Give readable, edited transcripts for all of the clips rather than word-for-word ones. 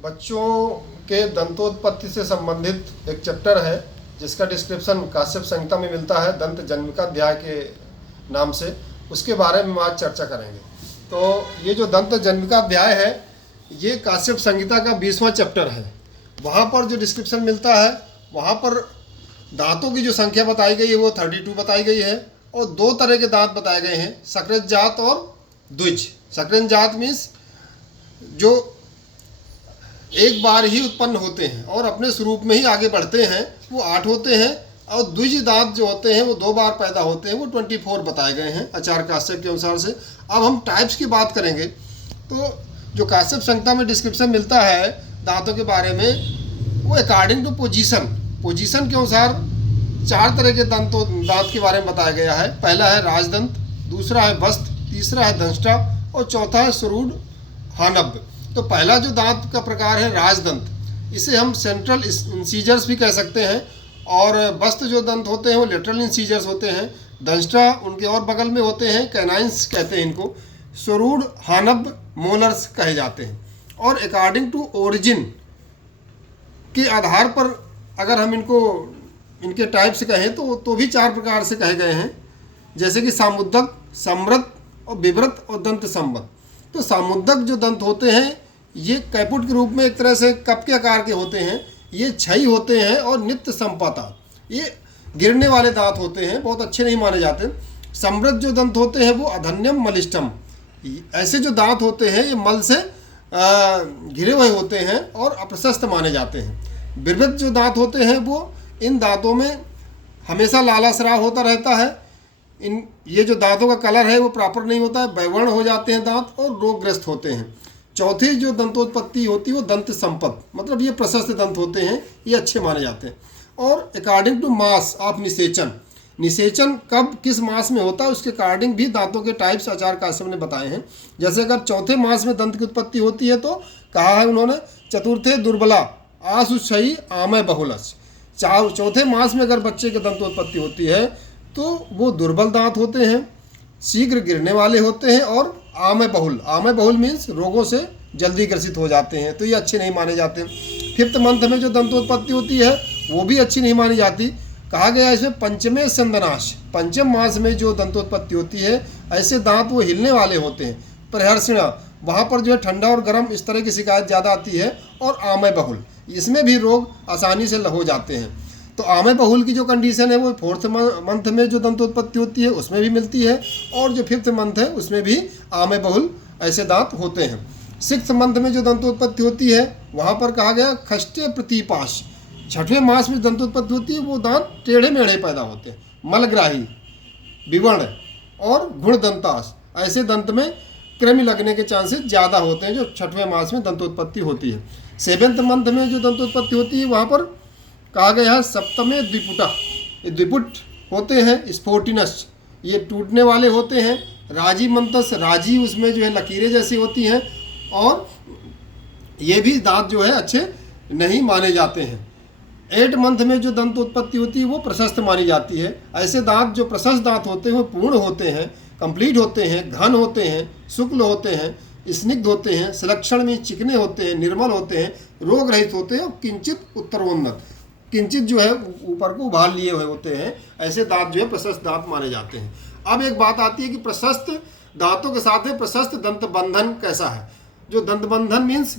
बच्चों के दंतोत्पत्ति से संबंधित एक चैप्टर है जिसका डिस्क्रिप्शन काश्यप संहिता में मिलता है, दंत जन्मिकाध्याय के नाम से। उसके बारे में आज चर्चा करेंगे। तो ये जो दंत जन्मिकाध्याय है ये काश्यप संहिता का 20वां चैप्टर है। वहाँ पर जो डिस्क्रिप्शन मिलता है वहाँ पर दांतों की जो संख्या बताई गई है वो 32 बताई गई है और दो तरह के दांत बताए गए हैं, सकृत जात और द्विज। सकृत जात मीन्स जो एक बार ही उत्पन्न होते हैं और अपने स्वरूप में ही आगे बढ़ते हैं, वो 8 होते हैं। और द्विज दांत जो होते हैं वो 2 बार पैदा होते हैं, वो 24 बताए गए हैं आचार्य काश्यप के अनुसार से। अब हम टाइप्स की बात करेंगे तो जो काश्यप संहिता में डिस्क्रिप्शन मिलता है दांतों के बारे में वो अकॉर्डिंग टू पोजीशन के अनुसार 4 तरह के दांत के बारे में बताया गया है। पहला है राजदंत, दूसरा है वस्त, तीसरा है दंष्टा और चौथा है स्वरूढ़ हानब। तो पहला जो दांत का प्रकार है राजदंत, इसे हम सेंट्रल इंसीजर्स भी कह सकते हैं। और वस्त जो दंत होते हैं वो लेटरल इंसीजर्स होते हैं। दंष्टा उनके और बगल में होते हैं, कैनाइंस कहते हैं इनको। स्वरूढ़ हानब मोलर्स कहे जाते हैं। और अकॉर्डिंग टू ओरिजिन के आधार पर अगर हम इनके टाइप से कहें तो भी 4 प्रकार से कहे गए हैं, जैसे कि सामुद्दक, समृत और विव्रत और दंत संबद्ध। तो सामुद्दक जो दंत होते हैं ये कैपुट के रूप में एक तरह से कप के आकार के होते हैं, ये छई होते हैं और नित्य संपाता, ये गिरने वाले दांत होते हैं, बहुत अच्छे नहीं माने जाते। समृद्ध जो दंत होते हैं वो अधन्यम मलिष्टम, ऐसे जो दांत होते हैं ये मल से घिरे हुए होते हैं और अप्रशस्त माने जाते हैं। विवृत जो दांत होते हैं वो इन दांतों में हमेशा लाला स्राव होता रहता है। ये जो दांतों का कलर है वो प्रॉपर नहीं होता है, बैवर्ण हो जाते हैं दांत और रोगग्रस्त होते हैं। चौथी जो दंतोत्पत्ति होती है वो दंत संपद, मतलब ये प्रशस्त दंत होते हैं, ये अच्छे माने जाते हैं। और अकॉर्डिंग टू मास ऑफ निषेचन कब किस मास में होता है उसके अकॉर्डिंग भी दांतों के टाइप्स आचार्य काश्यप ने बताए हैं। जैसे अगर चौथे मास में दंत की उत्पत्ति होती है तो कहा है उन्होंने चतुर्थे दुर्बला आसुच्छई आमय बहुलस। चौथे मास में अगर बच्चे के दंतोत्पत्ति होती है तो वो दुर्बल दांत होते हैं, शीघ्र गिरने वाले होते हैं और आमय बहुल मीन्स रोगों से जल्दी ग्रसित हो जाते हैं, तो ये अच्छे नहीं माने जाते। 5th मंथ में जो दंतोत्पत्ति होती है वो भी अच्छी नहीं मानी जाती। कहा गया है इसमें पंचमे संदनाश, 5म मास में जो दंतोत्पत्ति होती है ऐसे दांत वो हिलने वाले होते हैं। प्रहर्षणा, वहाँ पर जो है ठंडा और गर्म इस तरह की शिकायत ज़्यादा आती है। और आमय बहुल, इसमें भी रोग आसानी से हो जाते हैं। तो आमय बहुल की जो कंडीशन है वो 4th मंथ में जो दंतोत्पत्ति होती है उसमें भी मिलती है और जो 5th मंथ है उसमें भी आमय बहुल ऐसे दांत होते हैं। 6th मंथ में जो दंतोत्पत्ति होती है वहाँ पर कहा गया खष्टे प्रतिपाश, 6वें मास में दंतोत्पत्ति होती है वो दांत टेढ़े मेढ़े पैदा होते हैं। मलग्राही, विवर्ण और गुणदंतास, ऐसे दंत में कृमि लगने के चांसेस ज़्यादा होते हैं जो 6वें मास में दंतोत्पत्ति होती है। 7th मंथ में जो दंतोत्पत्ति होती है वहाँ पर कहा गया है सप्तमे द्विपुटा, ये द्विपुट होते हैं। स्फोटिनस, ये टूटने वाले होते हैं। राजी मंतस, राजी उसमें जो है लकीरें जैसी होती हैं और ये भी दांत जो है अच्छे नहीं माने जाते हैं। 8 मंथ में जो दंत उत्पत्ति होती है वो प्रशस्त मानी जाती है। ऐसे दांत जो प्रशस्त दांत होते हैं वो पूर्ण होते हैं, कंप्लीट होते हैं, घन होते हैं, शुक्ल होते हैं, स्निग्ध होते हैं, सुलक्षण में चिकने होते हैं, निर्मल होते हैं, रोग रहित होते हैं और किंचित उत्तरोन्नत, किंचित जो है ऊपर को उभार लिए हुए होते हैं। ऐसे दांत जो है प्रशस्त दांत माने जाते हैं। अब एक बात आती है कि प्रशस्त दांतों के साथ में प्रशस्त दंत बंधन कैसा है। जो दंत बंधन मीन्स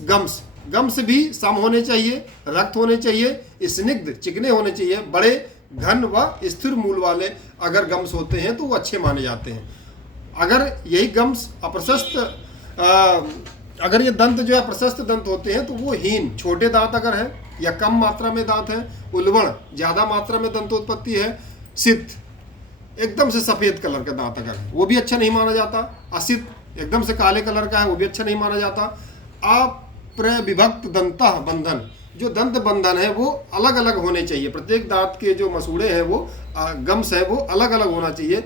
गम्स भी सम होने चाहिए, रक्त होने चाहिए, स्निग्ध चिकने होने चाहिए, बड़े घन व स्थिर मूल वाले अगर गम्स होते हैं तो वो अच्छे माने जाते हैं। अगर यही गम्स अप्रशस्त अगर ये दंत जो है प्रशस्त दंत होते हैं तो वो हीन, छोटे दांत अगर है या कम मात्रा में दांत है, उल्बण, ज़्यादा मात्रा में दंतोत्पत्ति है, सिद्ध, एकदम से सफ़ेद कलर का दांत अगर है वो भी अच्छा नहीं माना जाता। असित, एकदम से काले कलर का है वो भी अच्छा नहीं माना जाता। अप्रविभक्त दंत बंधन, जो दंत बंधन है वो अलग अलग होने चाहिए। प्रत्येक दांत के जो मसूड़े हैं वो गम्स है वो अलग अलग होना चाहिए,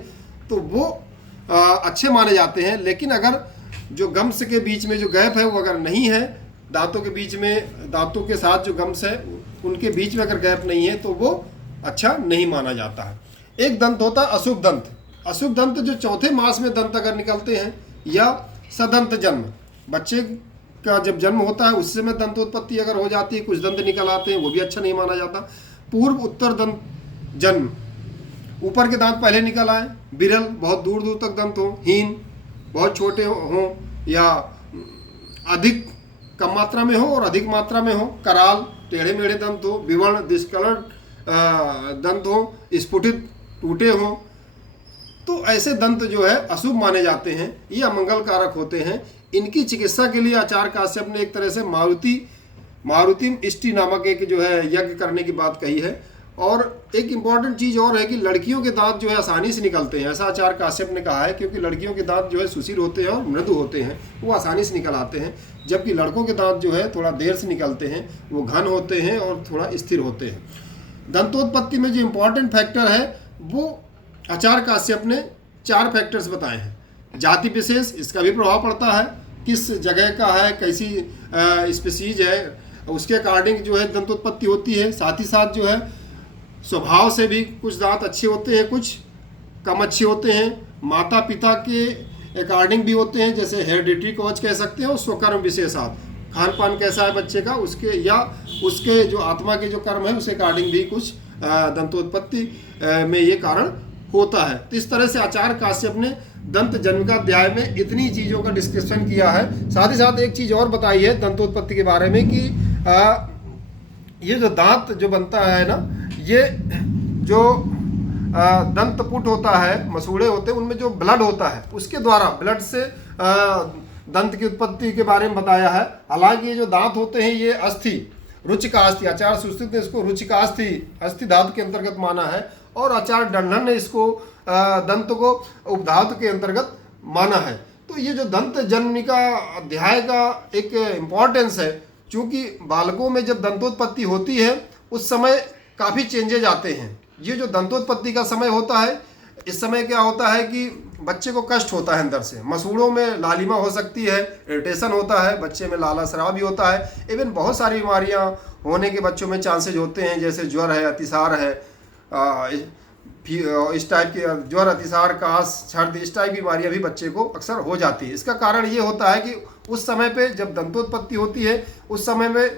तो वो अच्छे माने जाते हैं। लेकिन अगर जो गम्स के बीच में जो गैप है वो अगर नहीं है, दांतों के बीच में, दांतों के साथ जो गम्स है उनके बीच में अगर गैप नहीं है तो वो अच्छा नहीं माना जाता है। एक दंत होता है अशुभ दंत। अशुभ दंत जो 4थे मास में दंत अगर निकलते हैं या सदंत जन्म, बच्चे का जब जन्म होता है उस समय दंतोत्पत्ति अगर हो जाती है, कुछ दंत निकल आते हैं, वो भी अच्छा नहीं माना जाता। पूर्व उत्तर दंत जन्म, ऊपर के दांत पहले निकल आए, बिरल बहुत दूर दूर तक दंत हो, हीन बहुत छोटे हों या अधिक कम मात्रा में हो और अधिक मात्रा में हो, कराल टेढ़े मेढ़े दंत हो, विवर्ण डिस्कलर्ड दंत हो, स्फुटित टूटे हों, तो ऐसे दंत जो है अशुभ माने जाते हैं, ये अमंगल कारक होते हैं। इनकी चिकित्सा के लिए आचार्य काश्यप ने एक तरह से मारुतिम इष्टि नामक एक जो है यज्ञ करने की बात कही है। और एक इम्पॉर्टेंट चीज़ और है कि लड़कियों के दांत जो है आसानी से निकलते हैं, ऐसा आचार्य काश्यप ने कहा है, क्योंकि लड़कियों के दांत जो है सुशील होते हैं और मृदु होते हैं, वो आसानी से निकल आते हैं, जबकि लड़कों के दांत जो है थोड़ा देर से निकलते हैं, वो घन होते हैं और थोड़ा स्थिर होते हैं। दंतोत्पत्ति में जो इम्पॉर्टेंट फैक्टर है वो आचार्य काश्यप ने 4 फैक्टर्स बताए हैं। जाति विशेष, इसका भी प्रभाव पड़ता है, किस जगह का है, कैसी स्पीसीज है, उसके अकॉर्डिंग जो है दंतोत्पत्ति होती है। साथ ही साथ जो है स्वभाव से भी कुछ दांत अच्छे होते हैं, कुछ कम अच्छे होते हैं, माता पिता के अकॉर्डिंग भी होते हैं, जैसे हेरिडिटरी कॉज कह सकते हैं, और स्वकर्म विशेषात, खान पान कैसा है बच्चे का, उसके या उसके जो आत्मा के जो कर्म है उसके अकॉर्डिंग भी कुछ दंतोत्पत्ति में ये कारण होता है। तो इस तरह से आचार्य काश्यप ने दंत जन्म का अध्याय में इतनी चीज़ों का डिस्क्रिप्शन किया है। साथ ही साथ एक चीज़ और बताई है दंतोत्पत्ति के बारे में कि ये जो दांत जो बनता है ना, ये जो दंतपुट होता है, मसूड़े होते हैं, उनमें जो ब्लड होता है उसके द्वारा, ब्लड से दंत की उत्पत्ति के बारे में बताया है। हालांकि ये जो दांत होते हैं ये अस्थि, रुचिका अस्थि, आचार्य सुश्रुत ने इसको रुचिका अस्थि धातु के अंतर्गत माना है, और आचार्य डंडन ने इसको दंत को उपधातु के अंतर्गत माना है। तो ये जो दंत जन्मिका अध्याय का एक इम्पॉर्टेंस है, चूँकि बालकों में जब दंतोत्पत्ति होती है उस समय काफ़ी चेंजेज आते हैं। ये जो दंतोत्पत्ति का समय होता है, इस समय क्या होता है कि बच्चे को कष्ट होता है अंदर से, मसूड़ों में लालिमा हो सकती है, इरिटेशन होता है, बच्चे में लाला स्राव भी होता है, इवन बहुत सारी बीमारियां होने के बच्चों में चांसेज होते हैं, जैसे ज्वर है, अतिसार है, इस टाइप के ज्वर, अतिसार, काश, छर्द, इस टाइप की बीमारियां भी बच्चे को अक्सर हो जाती है। इसका कारण ये होता है कि उस समय पे जब दंतोत्पत्ति होती है उस समय में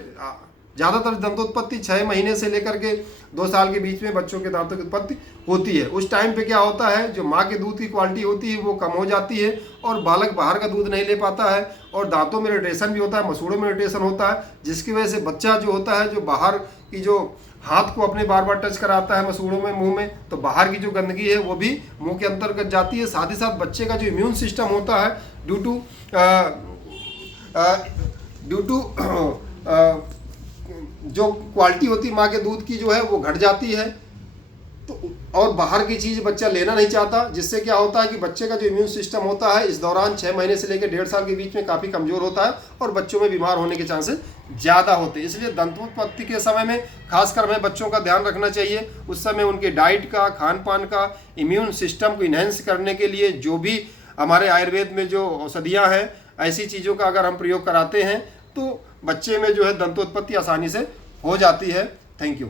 ज़्यादातर दंतोत्पत्ति 6 महीने से लेकर के 2 साल के बीच में बच्चों के दांतों की उत्पत्ति होती है। उस टाइम पे क्या होता है, जो माँ के दूध की क्वालिटी होती है वो कम हो जाती है और बालक बाहर का दूध नहीं ले पाता है, और दांतों में इरिटेशन भी होता है, मसूड़ों में इरिटेशन होता है, जिसकी वजह से बच्चा जो होता है, जो बाहर की जो हाथ को अपने बार बार टच कराता है मसूड़ों में, मुंह में, तो बाहर की जो गंदगी है वो भी मुंह के अंतर्गत जाती है। साथ ही साथ बच्चे का जो इम्यून सिस्टम होता है ड्यू टू जो क्वालिटी होती है माँ के दूध की जो है वो घट जाती है, तो और बाहर की चीज़ बच्चा लेना नहीं चाहता, जिससे क्या होता है कि बच्चे का जो इम्यून सिस्टम होता है इस दौरान 6 महीने से लेकर 1.5 साल के बीच में काफ़ी कमज़ोर होता है और बच्चों में बीमार होने के चांसेस ज़्यादा होते हैं। इसलिए दंतोत्पत्ति के समय में खासकर हमें बच्चों का ध्यान रखना चाहिए। उस समय उनके डाइट का, खान पान का, इम्यून सिस्टम को इन्हेंस करने के लिए जो भी हमारे आयुर्वेद में जो औषधियाँ हैं, ऐसी चीज़ों का अगर हम प्रयोग कराते हैं तो बच्चे में जो है दंतोत्पत्ति आसानी से हो जाती है। Thank you.